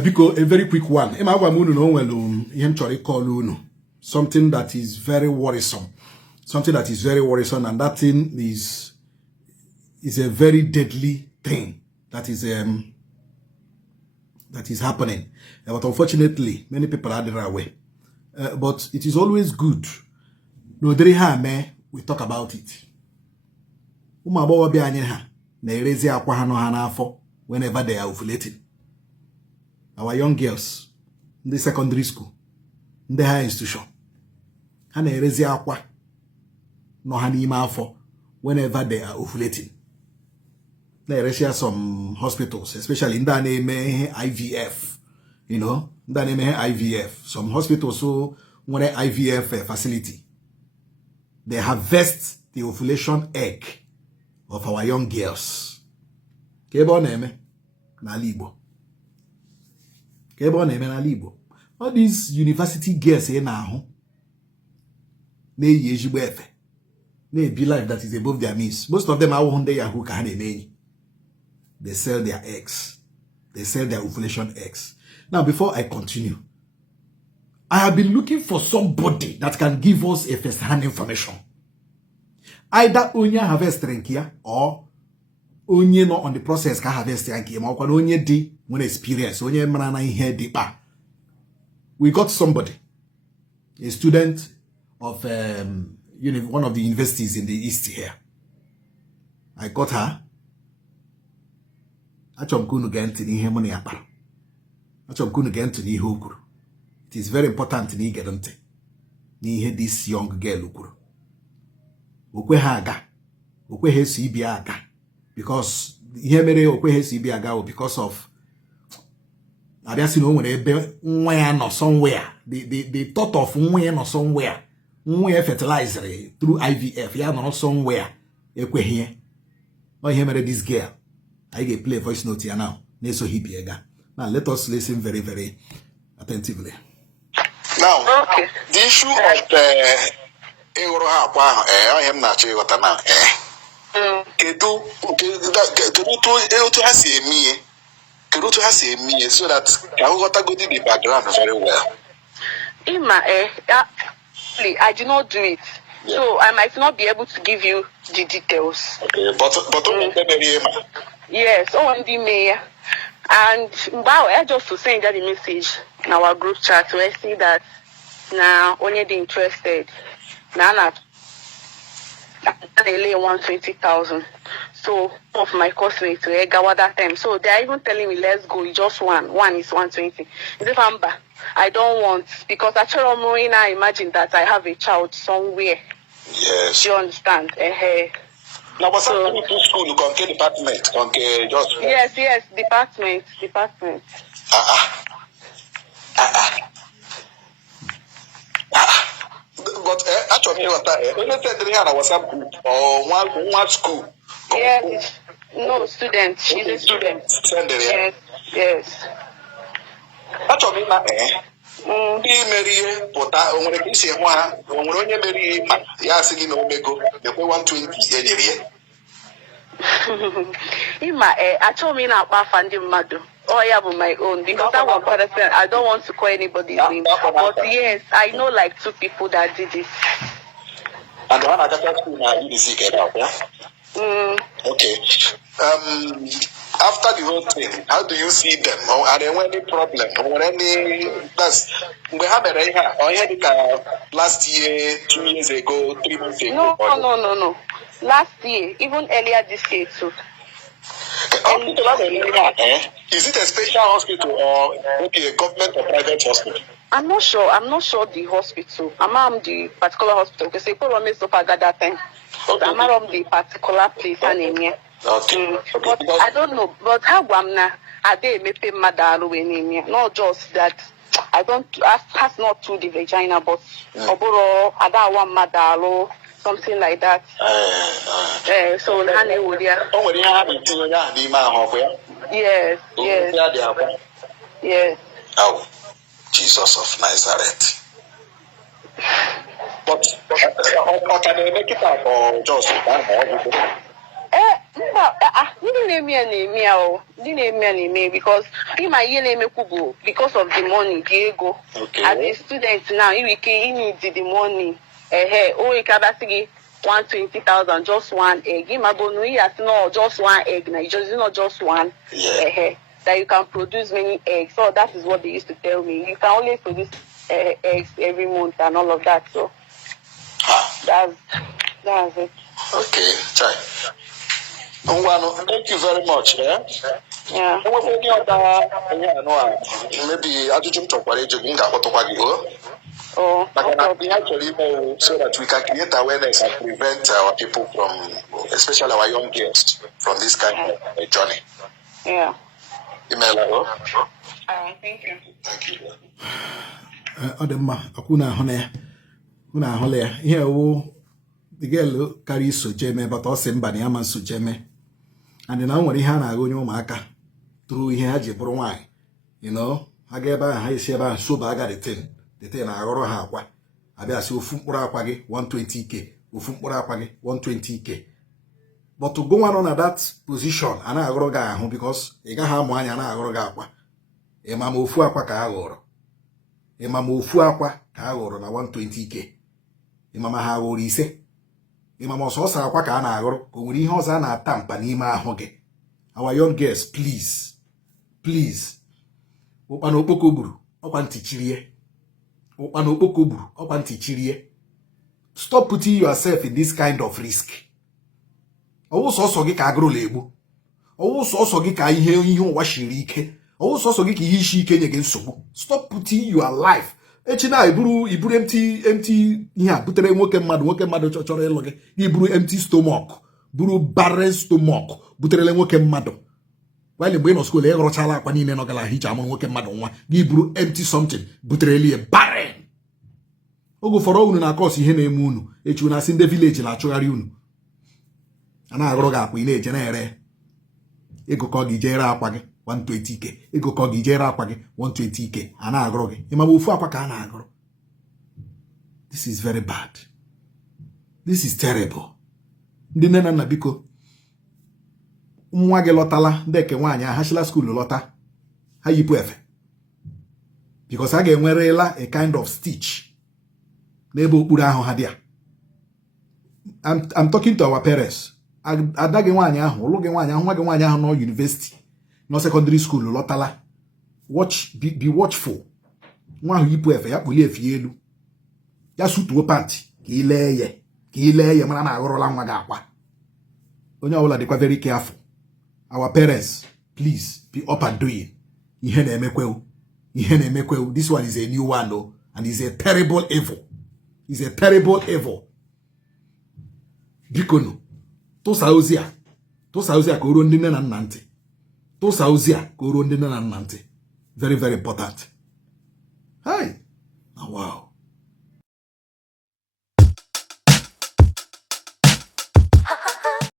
Because a very quick one. Something that is very worrisome. Something that is very worrisome, and that thing is a very deadly thing that is happening. But unfortunately, many people are their way. But it is always good. No, we talk about it. Whenever they are ovulating. Our young girls in the secondary school, in the higher institution, whenever they are ovulating. There are some hospitals, especially in the name IVF, you know, in the name IVF. Some hospitals so when an IVF facility, they harvest the ovulation egg of our young girls. Kebo name Nali Igbo. Kebo name Nali Igbo. All these university girls here now, they be life that is above their means. Most of them are one day who can they sell their eggs. They sell their ovulation eggs. Now, before I continue, I have been looking for somebody that can give us a first-hand information. Either onye harvest here or onye not on the process can harvest here. Or onye di when experience. Onye manana here deeper. We got somebody, a student of one of the universities in the East here. I got her. It is very important to get this young girl. Because because of I just know when somewhere the thought of no somewhere fertilizer through IVF not somewhere here. This girl I get play voice note here now. Now let us listen very, very attentively. Now, okay. The issue of I am not sure what now. So that I got to go to the background very well. I did not do it. Yeah. So I might not be able to give you the details. Okay, but yes, on the mayor. And wow, I just to send that the message in our group chat where I see that now only the interested. Now they lay 120,000. So of my classmates to Egawa that time. So they are even telling me let's go. It's just one. One is 120. I don't want because actually I imagine that I have a child somewhere. Yes. Do you understand? Now, what's happening to school? You can department. Just yes, department. But actually, what was up or one school? Yes, no student. She's a student. Yes. Actually, Mary, but when you see one, when you marry, Yasing no Mego, the 120 I told me now about finding Madu. Oh, I have my own because that one person I don't want to call anybody's name. But yes, I know like 2 people that did it. And one other school now Ili Ji get out, yeah? Okay. After the whole thing, how do you see them? Or are there any problem? Or any we have a or had last year, 2 years ago, 3 months ago? No. Last year, even earlier this year too. Is it a special hospital or maybe a government or private hospital? I'm not sure the hospital. I'm the particular hospital because they put on me so far that time. Okay. I'm from the particular place and here. Okay. But I don't know. But how are they making madalu in not just that I don't has not to the vagina, but oboro ada one madalu. Something like that. So yes. Oh, Jesus of Nazareth. But can they make it up or just because because of the money, Diego. Okay. As a student now, you need the money. You can 120,000, just one egg. No, just one egg. Now, not just one. Yeah. That you can produce many eggs. So that is what they used to tell me. You can only produce eggs every month and all of that. So that's it. Okay, try. Thank you very much. Yeah. Yeah. Maybe I just talk about it. Oh, But actually, so that we can create awareness and prevent our people from, especially our young girls, from this kind of journey. Yeah. Email. Thank you. Thank you. Odemma, akuna hone. Una hole. Here wo the girl carry so jeme, but also mbani ama so jeme. And now when he na go nyo maka through here je bro why. You know, I get ba ha isi ba so ba ga the thing na agoro ha akwa. Abia si ofu mkpuru akwa gi 120k, ofu mkpuru akwa gi 120k. But to go on at that position, and I agoro ga ahụ because e ga ha mu anya na agoro ga akwa. E ma ofu akwa ka agoro. E ma ofu akwa ka agoro na 120k. E ma ha agoro ise. E ma so sa akwa ka na agoro, ko nwere ihe ọzọ na atampa n'ime ahụ gị. Our young girls, please. Ụkpana okpoko gburu, ọkwa ntị chirie. Ụkpana okpoko gburu, ọkwa ntị chirie. Stop putting yourself in this kind of risk. Owu sọsọ gị ka agụrụ legbu. Owu sọsọ gị ka ihe ụwa shiri ike. Owu sọsọ gị ka ihe isi ike nye gị nsogbu. Stop putting your life. Echi na iburu empty ihe a butere nwoke mmadụ chọrọ ịlụ gị. Iburu empty stomach, buru barren stomach, buterele nwoke mmadụ. While mgbe nọ school ịghọrọchala akwa niile nọ gala hicha amụ nwoke mmadụ nwa. Gị buru empty something, buterele barren. Ogo fọrọ unu na course ihe na-eme unu. Echi unu asị ndị village na-achụgharị unu. Ana agụrụ gị akwa ị na-eje na-ere. Ego ka ọ gị jere akwa gị 120k. Ego ka ọ gị jere akwa gị 120k. Ana agụrụ gị. Ịma ofu akwa ka a na-agụrụ. This is very bad. This is terrible. Ndị nne na nna biko. Nwa gị lọtala ndị eke nwaanyị ahachila school lọta. Ha yipu efe. Because ha ga-enwerela a kind of stitch n'ebe okpuru ahụ ha dị a. I'm talking to our parents. Ada gị nwaanyị ahụ, ụlụ gị nwaanyị ahụ, nwa gị nwaanyị ahụ nọ university, nọ secondary school lọtala. Be watchful. Nwa ahụ yipu efe ya kpulie efe elu. Ya sutuo panty ka ile ye mara na agụrụla nwa gị akwa. Onye ọbụla dịkwa very careful. Our parents, please be up and doing. Ihe na-emekwe. This one is a new one though, and it's a terrible evil. It's a terrible evil. Bikono. Tosa ozia ka oro ndị nne na nna ntị. Tosa ozia ka oro ndị nne na nna ntị. Very, very important. Hi. Oh, wow.